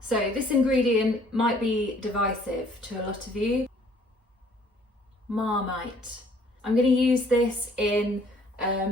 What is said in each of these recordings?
So this ingredient might be divisive to a lot of you. Marmite. I'm going to use this in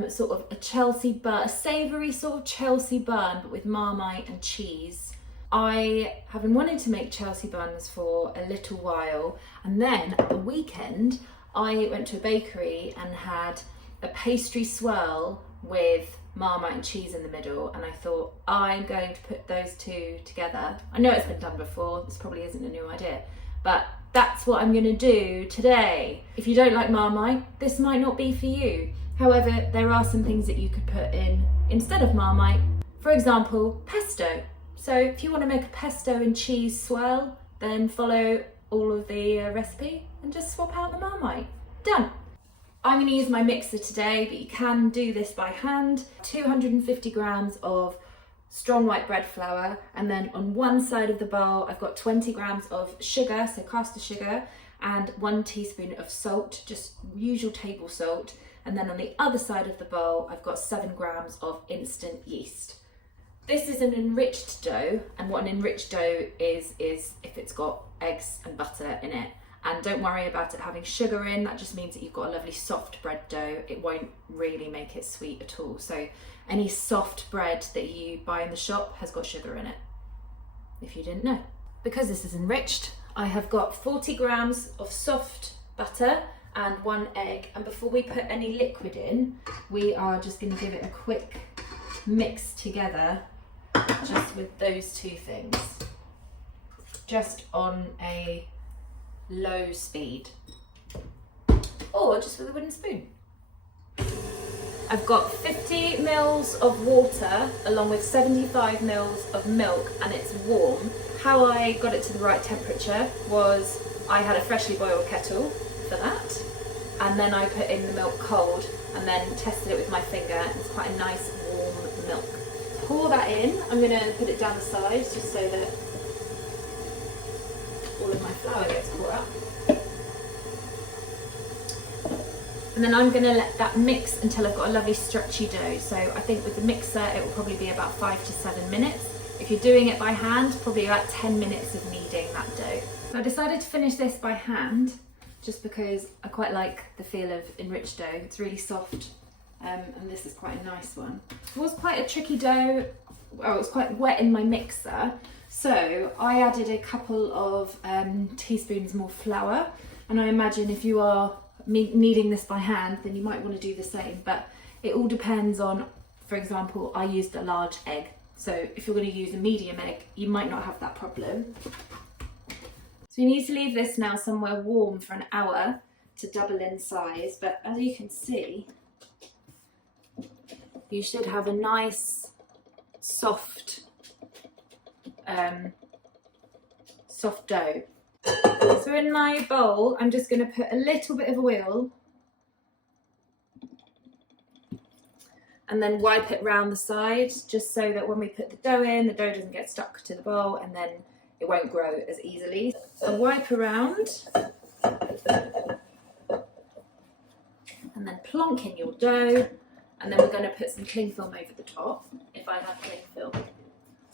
sort of a Chelsea bun, a savoury sort of Chelsea bun, but with Marmite and cheese. I have been wanting to make Chelsea buns for a little while, and then at the weekend I went to a bakery and had a pastry swirl with Marmite and cheese in the middle, and I thought, I'm going to put those two together. I know it's been done before, this probably isn't a new idea, but that's what I'm going to do today. If you don't like Marmite, this might not be for you. However, there are some things that you could put in instead of Marmite. For example, pesto. So if you want to make a pesto and cheese swirl, then follow all of the recipe and just swap out the Marmite. Done. I'm going to use my mixer today, but you can do this by hand. 250 grams of strong white bread flour, and then on one side of the bowl I've got 20 grams of sugar, so caster sugar, and 1 teaspoon of salt, just usual table salt, and then on the other side of the bowl I've got 7 grams of instant yeast. This is an enriched dough, and what an enriched dough is if it's got eggs and butter in it. And don't worry about it having sugar in, that just means that you've got a lovely soft bread dough. It won't really make it sweet at all. So any soft bread that you buy in the shop has got sugar in it, if you didn't know. Because this is enriched, I have got 40 grams of soft butter and 1 egg. And before we put any liquid in, we are just going to give it a quick mix together, just with those two things, just on a low speed, or just with a wooden spoon. I've got 50 mils of water along with 75 mils of milk, and it's warm. How I got it to the right temperature was I had a freshly boiled kettle for that, and then I put in the milk cold and then tested it with my finger, and it's quite a nice warm milk. Pour that in. I'm going to put it down the sides just so that all of my flour gets caught up. And then I'm going to let that mix until I've got a lovely stretchy dough. So I think with the mixer it will probably be about 5 to 7 minutes. If you're doing it by hand, probably about 10 minutes of kneading that dough. So I decided to finish this by hand just because I quite like the feel of enriched dough. It's really soft, and this is quite a nice one. It was quite a tricky dough. Well, it was quite wet in my mixer. So I added a couple of teaspoons more flour, and I imagine if you are kneading this by hand, then you might want to do the same, but it all depends on, for example, I used a large egg, so if you're going to use a medium egg, you might not have that problem. So you need to leave this now somewhere warm for an hour to double in size, but as you can see, you should have a nice soft dough. So in my bowl, I'm just going to put a little bit of oil and then wipe it round the side, just so that when we put the dough in, the dough doesn't get stuck to the bowl and then it won't grow as easily. So wipe around and then plonk in your dough, and then we're going to put some cling film over the top, if I have cling film.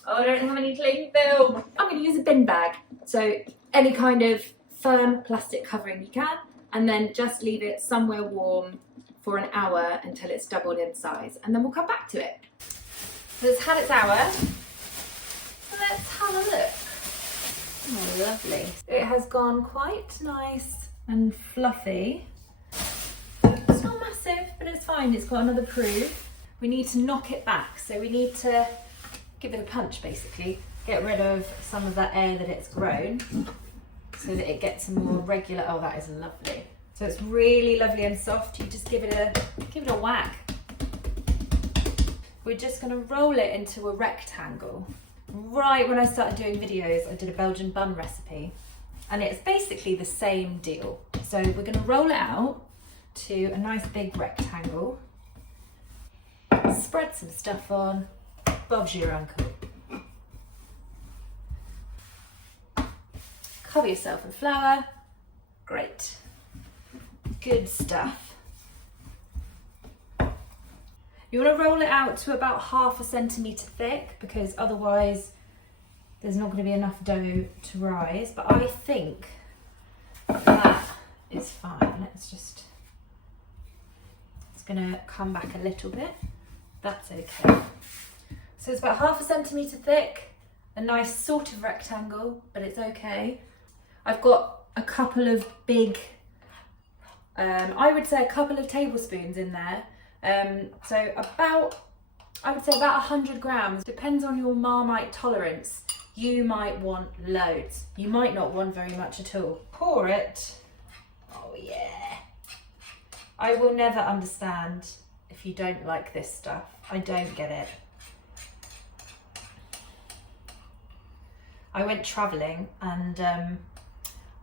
Oh, I don't have any cling film. I'm going to use a bin bag. So any kind of firm plastic covering you can, and then just leave it somewhere warm for an hour until it's doubled in size, and then we'll come back to it. So it's had its hour. Let's have a look. Oh, lovely. It has gone quite nice and fluffy. It's not massive, but it's fine. It's got another proof. We need to knock it back, so we need to give it a punch, basically. Get rid of some of that air that it's grown so that it gets a more regular. Oh, that is lovely. So it's really lovely and soft. You just give it a whack. We're just going to roll it into a rectangle. Right when I started doing videos, I did a Belgian bun recipe, and it's basically the same deal. So we're going to roll it out to a nice big rectangle. Spread some stuff on. Bob's your uncle. Cover yourself in flour. Great. Good stuff. You want to roll it out to about 1/2 centimetre thick, because otherwise there's not going to be enough dough to rise, but I think that is fine. Let's just, it's going to come back a little bit. That's okay. So it's about 1/2 centimetre thick, a nice sort of rectangle, but it's okay. I've got a couple of big, I would say a couple of tablespoons in there. So about, I would say about 100 grams. Depends on your Marmite tolerance. You might want loads. You might not want very much at all. Pour it. Oh yeah. I will never understand if you don't like this stuff. I don't get it. I went travelling and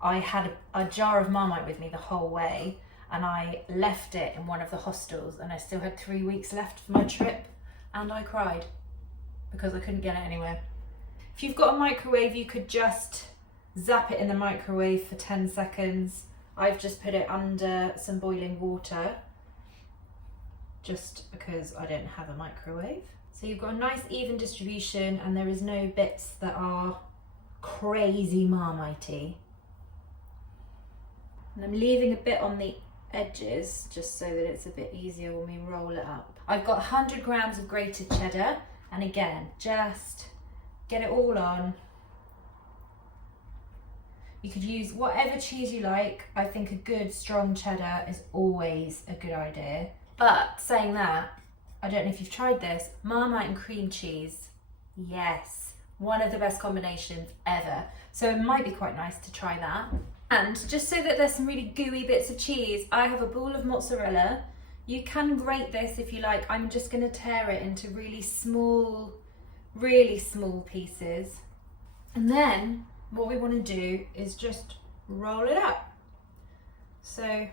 I had a jar of Marmite with me the whole way, and I left it in one of the hostels, and I still had 3 weeks left for my trip, and I cried because I couldn't get it anywhere. If you've got a microwave, you could just zap it in the microwave for 10 seconds. I've just put it under some boiling water just because I don't have a microwave. So you've got a nice even distribution, and there is no bits that are crazy Marmite-y. And I'm leaving a bit on the edges just so that it's a bit easier when we roll it up. I've got 100 grams of grated cheddar, and again, just get it all on. You could use whatever cheese you like. I think a good strong cheddar is always a good idea. But saying that, I don't know if you've tried this, Marmite and cream cheese, yes, one of the best combinations ever. So it might be quite nice to try that. And just so that there's some really gooey bits of cheese, I have a ball of mozzarella. You can grate this if you like. I'm just going to tear it into really small pieces. And then what we want to do is just roll it up. So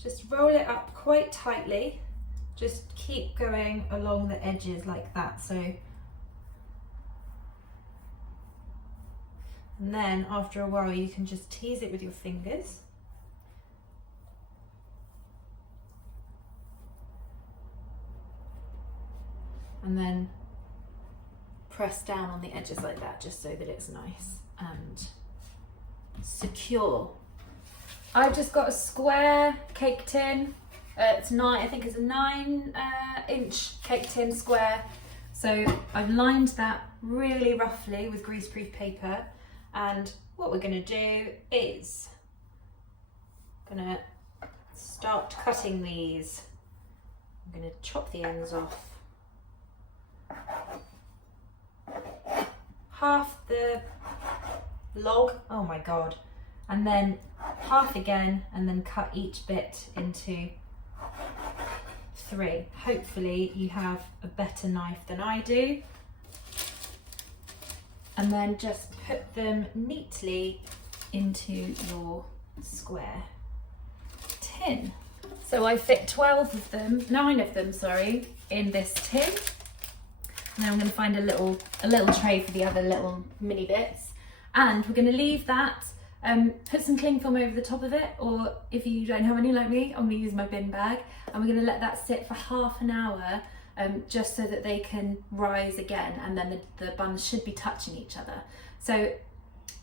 just roll it up quite tightly. Just keep going along the edges like that. So, and then after a while you can just tease it with your fingers. And then press down on the edges like that, just so that it's nice and secure. I've just got a square cake tin. I think it's a 9-inch cake tin square. So I've lined that really roughly with greaseproof paper. And what we're going to do is start cutting these. I'm going to chop the ends off. Half the log, oh my god, and then half again, and then cut each bit into 3. Hopefully you have a better knife than I do. And then just put them neatly into your square tin. So I fit 9 of them, in this tin. Now I'm going to find a little tray for the other little mini bits, and we're going to leave that, put some cling film over the top of it, or if you don't have any like me, I'm going to use my bin bag, and we're going to let that sit for half an hour, just so that they can rise again, and then the buns should be touching each other. So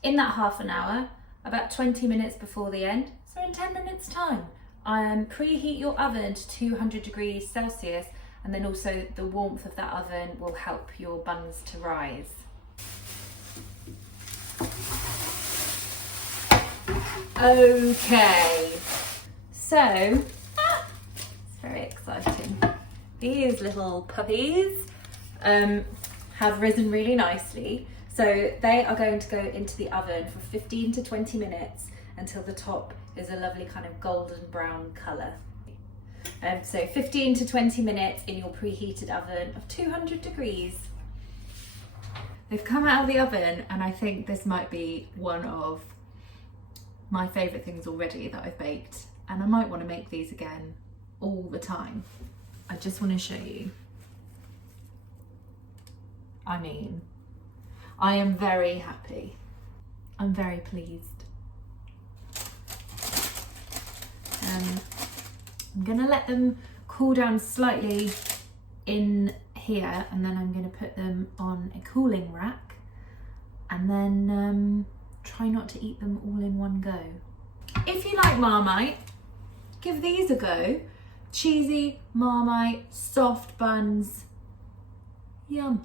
in that half an hour, about 20 minutes before the end, so in 10 minutes time, preheat your oven to 200 degrees Celsius, and then also the warmth of that oven will help your buns to rise. Okay, so it's very exciting. These little puppies have risen really nicely. So they are going to go into the oven for 15 to 20 minutes until the top is a lovely kind of golden brown colour. So 15 to 20 minutes in your preheated oven of 200 degrees. They've come out of the oven, and I think this might be one of my favourite things already that I've baked, and I might want to make these again all the time. I just want to show you. I mean, I am very happy. I'm very pleased. I'm gonna let them cool down slightly in here, and then I'm going to put them on a cooling rack, and then try not to eat them all in one go. If you like Marmite, give these a go. Cheesy Marmite, soft buns, yum.